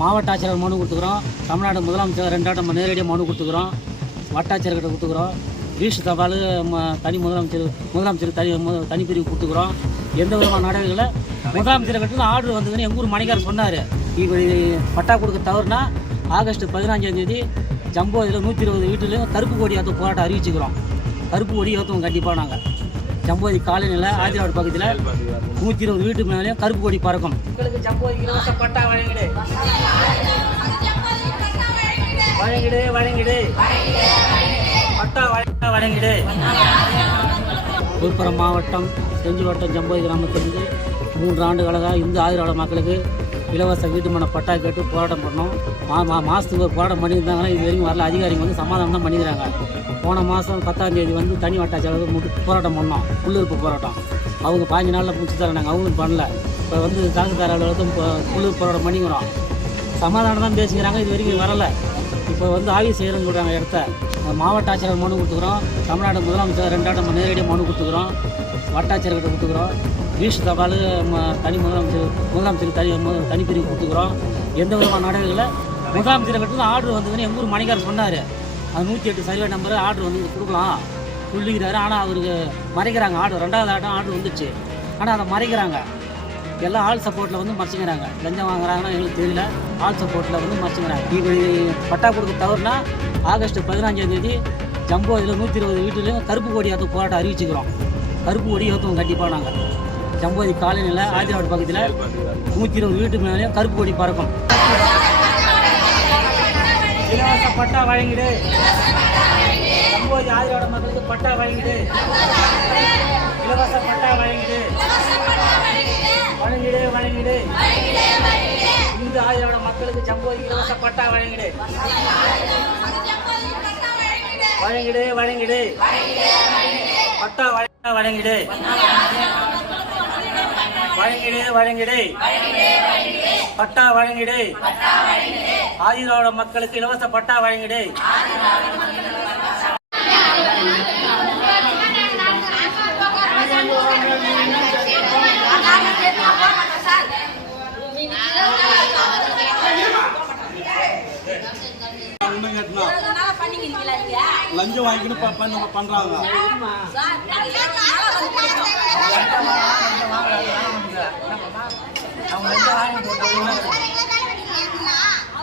மாவட்ட ஆட்சியர் மனு கொடுத்துக்கிறோம். தமிழ்நாடு முதலமைச்சர் ரெண்டாட்டம் நேரடியாக மனு கொடுத்துக்கிறோம். வட்டாட்சியர்கிட்ட கொடுத்துக்கிறோம். ரீஷ் தபால் தனி முதலமைச்சர் முதலமைச்சர் தனி தனிப்பிரிவு கொடுத்துக்கிறோம். எந்த விதமான நடவடிக்கைகளை முதலமைச்சர் கிட்ட ஆர்டர் வந்ததுன்னு எங்கள் ஊர் மணிக்கார் சொன்னார். இப்படி பட்டா கொடுக்க தவறுனா ஆகஸ்ட் பதினஞ்சாம் தேதி ஜம்போ இதில் நூற்றி இருபது வீட்டிலையும் கருப்பு கொடி ஏற்ற போராட்டம் அறிவிச்சுக்கிறோம். கருப்பு கொடி ஏற்றுவோம் கண்டிப்பாக நாங்கள் ஜம்போதி காலனியில் ஆதிராடு பக்கத்தில் நூற்றி இருபது வீட்டு மேலேயும் கருப்பு கொடி பறக்கும். மக்களுக்கு ஜம்போதி இலவச பட்டா வழங்கிடு. வழங்கிடு வழங்கிடு. பட்டா வழங்க வழங்கிடு. விழுப்புரம் மாவட்டம் செஞ்சி வட்டம் ஜம்போதி கிராமத்திலிருந்து மூன்று ஆண்டுகளாக இந்து ஆதிராட மக்களுக்கு இலவச வீட்டுமான பட்டா கேட்டு போராட்டம் பண்ணோம். மா மா மாதத்துக்கு ஒரு போராட்டம் பண்ணியிருந்தாங்கன்னா இது வரைக்கும் வரல. அதிகாரிங்க வந்து சமாதானம் தான் பண்ணிக்கிறாங்க. போன மாதம் பத்தாம் தேதி வந்து தனி வட்டாட்சியாளர் முட்டு போராட்டம் பண்ணோம். உள்ளிருப்பு போராட்டம். அவங்க பாஞ்சு நாளில் முடிச்சு தராங்க அவங்களும் பண்ணல. இப்போ வந்து தாக்குதார அலுவலகத்தும் உள்ளூர் போராட்டம் பண்ணிக்கிறோம். சமாதானம் தான் பேசிக்கிறாங்க. இது வரைக்கும் வரலை. இப்போ வந்து ஆய்வு செய்கிறேன்னு சொல்கிறாங்க இடத்த. மாவட்ட ஆட்சியர் மனு கொடுத்துக்கிறோம். தமிழ்நாடு முதலமைச்சர் ரெண்டாட்டம் நேரடியாக மனு கொடுத்துக்கிறோம். வட்டாட்சியர்கிட்ட கொடுத்துக்கிறோம். பீஷ் தபால் தனி முதலமைச்சர் முதலமைச்சருக்கு தனி தனிப்பிரிவு கொடுத்துக்கிறோம். எந்த விதமான நடவடிக்கைகளை முதலமைச்சர்கிட்ட ஆர்டர் வந்ததுன்னு எங்கள் ஊர் மணிக்கார் சொன்னார். அது நூற்றி எட்டு சர்வே நம்பர் ஆர்டர் வந்து கொடுக்கலாம் சொல்லிக்கிறாரு. ஆனால் அவருக்கு மறைக்கிறாங்க. ஆர்டர் ரெண்டாவது ஆட்டம் ஆர்டர் வந்துச்சு. ஆனால் அதை மறைக்கிறாங்க. எல்லாம் ஆள் சப்போர்ட்டில் வந்து மறைச்சிக்கிறாங்க. லஞ்சம் வாங்குறாங்கன்னா எங்களுக்கு தெரியல. ஆள் சப்போர்ட்டில் வந்து மறைச்சிக்கிறாங்க. இப்படி பட்டா கொடுக்க தவறுனா ஆகஸ்ட் பதினஞ்சாம் தேதி ஜம்போ இதில் நூற்றி இருபது வீட்டுலேயும் கருப்பு கொடி ஏற்ற போராட்டம் அறிவிச்சுக்கிறோம். கருப்பு கொடி ஏற்றுவோம் கண்டிப்பாக நாங்கள் ஜம்போதி காலநிலையில் ஆதிராவட் பக்கத்தில் நூற்றி இருபது வீட்டு மேலேயும் கருப்பு கொடி பறக்கும். இலவச பட்டா வழங்கிடு. ஜம்போதி ஆதிராவட மக்களுக்கு பட்டா வழங்கிடு. இலவச பட்டா இந்து ஆதிராட மக்களுக்கு ஜம்போதி இலவச பட்டா வழங்கிடு. வழங்கிடு வழங்கிடு. பட்டா வழங்க வழங்கிடு. வழங்கிடு வழங்கிடு. பட்டா வழங்கிடு. ஆயிரோட மக்களுக்கு இலவச பட்டா வழங்கிடு. கேட்டனா லஞ்சம் வாங்கிக்கிட்டு ப- பண்ண பண்றாங்க. அவங்க